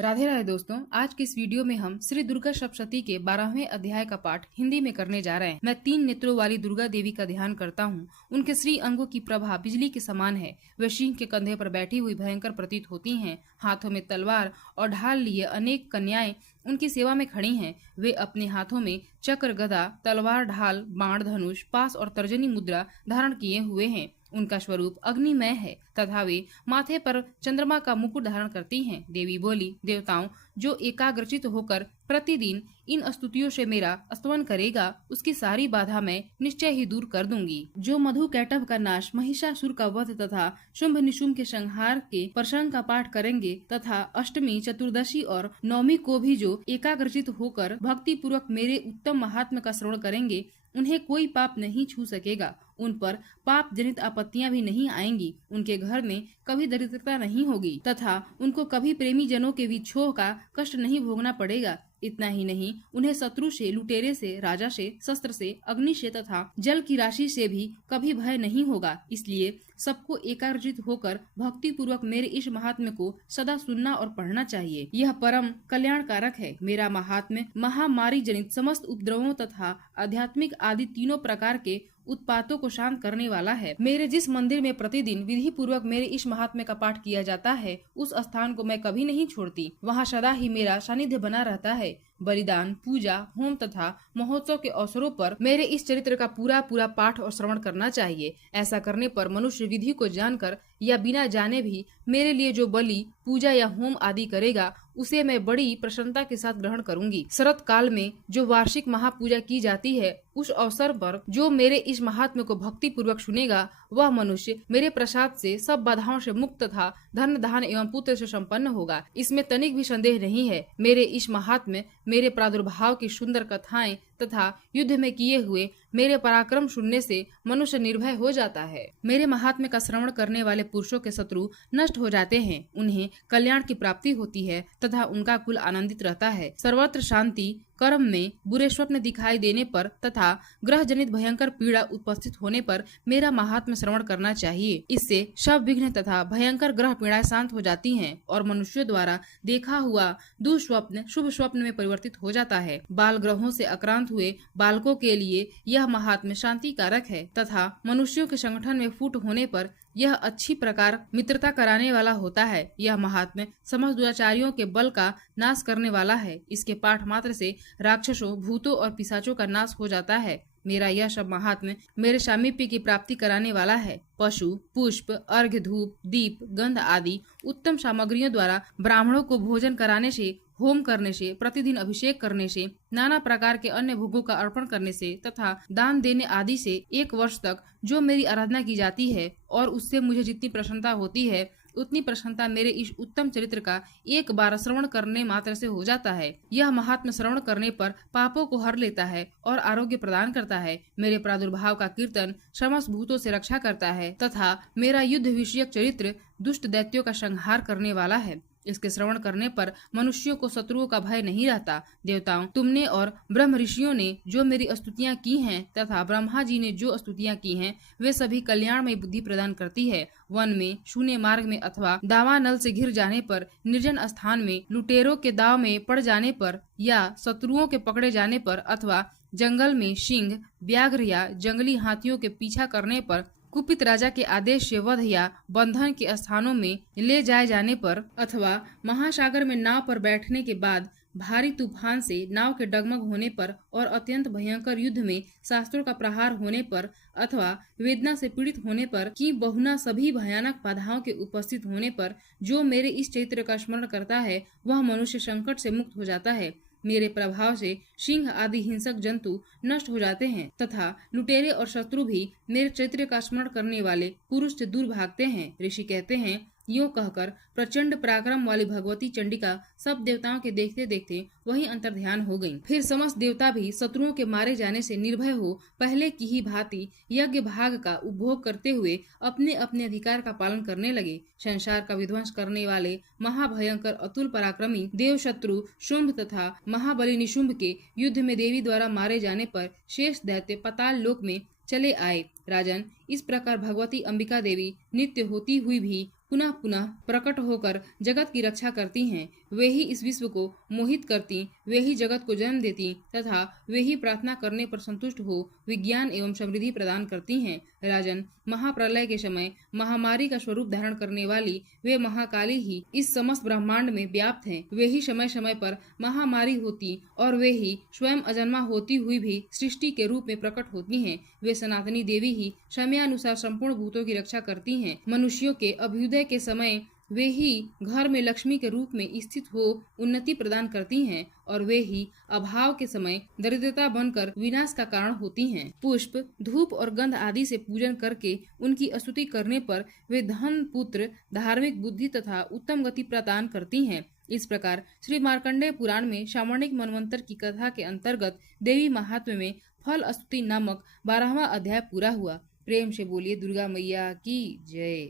राधे राधे दोस्तों, आज की इस वीडियो में हम श्री दुर्गा सप्तशती के 12वें अध्याय का पाठ हिंदी में करने जा रहे हैं। मैं 3 नेत्रों वाली दुर्गा देवी का ध्यान करता हूँ। उनके श्री अंगों की प्रभा बिजली के समान है। वे सिंह के कंधे पर बैठी हुई भयंकर प्रतीत होती हैं। हाथों में तलवार और ढाल लिए अनेक कन्याएं उनकी सेवा में खड़ी हैं। वे अपने हाथों में चक्र, गदा, तलवार, ढाल, बाण, धनुष, पास और तर्जनी मुद्रा धारण किए हुए हैं। उनका स्वरूप अग्निमय है तथा वे माथे पर चंद्रमा का मुकुट धारण करती हैं। देवी बोली, देवताओं, जो एकाग्रचित होकर प्रतिदिन इन स्तुतियों से मेरा स्तवन करेगा, उसकी सारी बाधा मैं निश्चय ही दूर कर दूंगी। जो मधु कैटभ का नाश, महिषासुर का वध तथा शुंभ निशुंभ के संहार के प्रसंग का पाठ करेंगे तथा अष्टमी, चतुर्दशी और नवमी को भी जो एकाग्रचित होकर भक्ति पूर्वक मेरे उत्तम महात्म्य का श्रवण करेंगे, उन्हें कोई पाप नहीं छू सकेगा। उन पर पाप जनित आपत्तियां भी नहीं आएंगी। उनके घर में कभी दरिद्रता नहीं होगी तथा उनको कभी प्रेमी जनों के विछोह का कष्ट नहीं भोगना पड़ेगा। इतना ही नहीं, उन्हें शत्रु से, लुटेरे से, राजा से, शस्त्र से, अग्नि से तथा जल की राशि से भी कभी भय नहीं होगा। इसलिए सबको एकाग्रचित होकर भक्ति पूर्वक मेरे इस महात्म्य को सदा सुनना और पढ़ना चाहिए। यह परम कल्याणकारक है। मेरा महात्म्य महामारी जनित समस्त उपद्रवों तथा आध्यात्मिक आदि तीनों प्रकार के उत्पातों को शांत करने वाला है। मेरे जिस मंदिर में प्रतिदिन विधि पूर्वक मेरे इस महात्म्य का पाठ किया जाता है, उस स्थान को मैं कभी नहीं छोड़ती। वहाँ सदा ही मेरा सानिध्य बना रहता है। बलिदान, पूजा, होम तथा महोत्सव के अवसरों पर मेरे इस चरित्र का पूरा पाठ और श्रवण करना चाहिए। ऐसा करने पर मनुष्य विधि को जानकर या बिना जाने भी मेरे लिए जो बलि, पूजा या होम आदि करेगा, उसे मैं बड़ी प्रसन्नता के साथ ग्रहण करूंगी। शरत काल में जो वार्षिक महापूजा की जाती है, उस अवसर पर जो मेरे इस महात्म्य को भक्ति पूर्वक सुनेगा, वह मनुष्य मेरे प्रसाद से सब बाधाओं से मुक्त तथा धन, धान एवं पुत्र से संपन्न होगा। इसमें तनिक भी संदेह नहीं है। मेरे इस महात्म्य, मेरे प्रादुर्भाव की सुंदर कथाएं तथा युद्ध में किए हुए मेरे पराक्रम सुनने से मनुष्य निर्भय हो जाता है। मेरे महात्म्य का श्रवण करने वाले पुरुषों के शत्रु नष्ट हो जाते हैं। उन्हें कल्याण की प्राप्ति होती है तथा उनका कुल आनंदित रहता है। सर्वत्र शांति, कर्म में बुरे स्वप्न दिखाई देने पर तथा ग्रह जनित भयंकर पीड़ा उपस्थित होने पर मेरा महात्म्य श्रवण करना चाहिए। इससे सब विघ्न तथा भयंकर ग्रह पीड़ाएं शांत हो जाती हैं और मनुष्यों द्वारा देखा हुआ दुःस्वप्न शुभ स्वप्न में परिवर्तित हो जाता है। बाल ग्रहों से आक्रांत हुए बालकों के लिए यह महात्म्य शांति कारक है तथा मनुष्यों के संगठन में फूट होने पर यह अच्छी प्रकार मित्रता कराने वाला होता है। यह महात्म्य समस्त दुराचारियों के बल का नाश करने वाला है। इसके पाठ मात्र से राक्षसों, भूतों और पिशाचों का नाश हो जाता है। मेरा यह सब महात्म्य मेरे सामीप्य की प्राप्ति कराने वाला है। पशु, पुष्प, अर्घ्य, धूप, दीप, गंध आदि उत्तम सामग्रियों द्वारा ब्राह्मणों को भोजन कराने से, होम करने से, प्रतिदिन अभिषेक करने से, नाना प्रकार के अन्य भोगों का अर्पण करने से तथा दान देने आदि से 1 वर्ष तक जो मेरी आराधना की जाती है और उससे मुझे जितनी प्रसन्नता होती है, उतनी प्रसन्नता मेरे इस उत्तम चरित्र का एक बार श्रवण करने मात्र से हो जाता है। यह महात्म्य श्रवण करने पर पापों को हर लेता है और आरोग्य प्रदान करता है। मेरे प्रादुर्भाव का कीर्तन समस्त भूतों से रक्षा करता है तथा मेरा युद्ध विषयक चरित्र दुष्ट दैत्यों का संहार करने वाला है। इसके श्रवण करने पर मनुष्यों को शत्रुओं का भय नहीं रहता। देवताओं, तुमने और ब्रह्म ऋषियों ने जो मेरी स्तुतियां की हैं तथा ब्रह्मा जी ने जो स्तुतियां की हैं, वे सभी कल्याणमय बुद्धि प्रदान करती है। वन में, शून्य मार्ग में अथवा दावानल से घिर जाने पर, निर्जन स्थान में, लुटेरों के दाव में पड़ जाने पर या शत्रुओं के पकड़े जाने पर अथवा जंगल में सिंह, व्याघ्र या जंगली हाथियों के पीछा करने पर, कुपित राजा के आदेश से वध या बंधन के स्थानों में ले जाए जाने पर अथवा महासागर में नाव पर बैठने के बाद भारी तूफान से नाव के डगमग होने पर और अत्यंत भयंकर युद्ध में शास्त्रों का प्रहार होने पर अथवा वेदना से पीड़ित होने पर कि बहुना सभी भयानक बाधाओं के उपस्थित होने पर जो मेरे इस चरित्र का स्मरण करता है, वह मनुष्य संकट से मुक्त हो जाता है। मेरे प्रभाव से सिंह आदि हिंसक जंतु नष्ट हो जाते हैं तथा लुटेरे और शत्रु भी मेरे चरित्र का स्मरण करने वाले पुरुष से दूर भागते हैं। ऋषि कहते हैं, यूं कहकर प्रचंड पराक्रम वाली भगवती चंडिका सब देवताओं के देखते देखते वहीं अंतर्ध्यान हो गईं। फिर समस्त देवता भी शत्रुओं के मारे जाने से निर्भय हो पहले की ही भांति यज्ञ भाग का उपभोग करते हुए अपने अपने अधिकार का पालन करने लगे। संसार का विध्वंस करने वाले महाभयंकर अतुल पराक्रमी देव शत्रु शुंभ तथा महाबली निशुंभ के युद्ध में देवी द्वारा मारे जाने पर शेष दैत्य पाताल लोक में चले आए। राजन, इस प्रकार भगवती अंबिका देवी नित्य होती हुई भी पुनः पुनः प्रकट होकर जगत की रक्षा करती हैं। वे ही इस विश्व को मोहित करती, वे ही जगत को जन्म देती तथा वे ही प्रार्थना करने पर संतुष्ट हो विज्ञान एवं समृद्धि प्रदान करती हैं। राजन, महाप्रलय के समय महामारी का स्वरूप धारण करने वाली वे महाकाली ही इस समस्त ब्रह्मांड में व्याप्त हैं। वे ही समय समय पर महामारी होती और वे ही स्वयं अजन्मा होती हुई भी सृष्टि के रूप में प्रकट होती हैं। वे सनातनी देवी ही समयानुसार संपूर्ण भूतों की रक्षा करती हैं। मनुष्यों के अभ्युदय के समय वे ही घर में लक्ष्मी के रूप में स्थित हो उन्नति प्रदान करती हैं और वे ही अभाव के समय दरिद्रता बनकर विनाश का कारण होती हैं। पुष्प, धूप और गंध आदि से पूजन करके उनकी स्तुति करने पर वे धन, पुत्र, धार्मिक बुद्धि तथा उत्तम गति प्रदान करती हैं। इस प्रकार श्री मार्कंडेय पुराण में सावर्णिक मनवंतर की कथा के अंतर्गत देवी महात्म्य में फल स्तुति नामक 12वां अध्याय पूरा हुआ। प्रेम से बोलिए दुर्गा मैया की जय।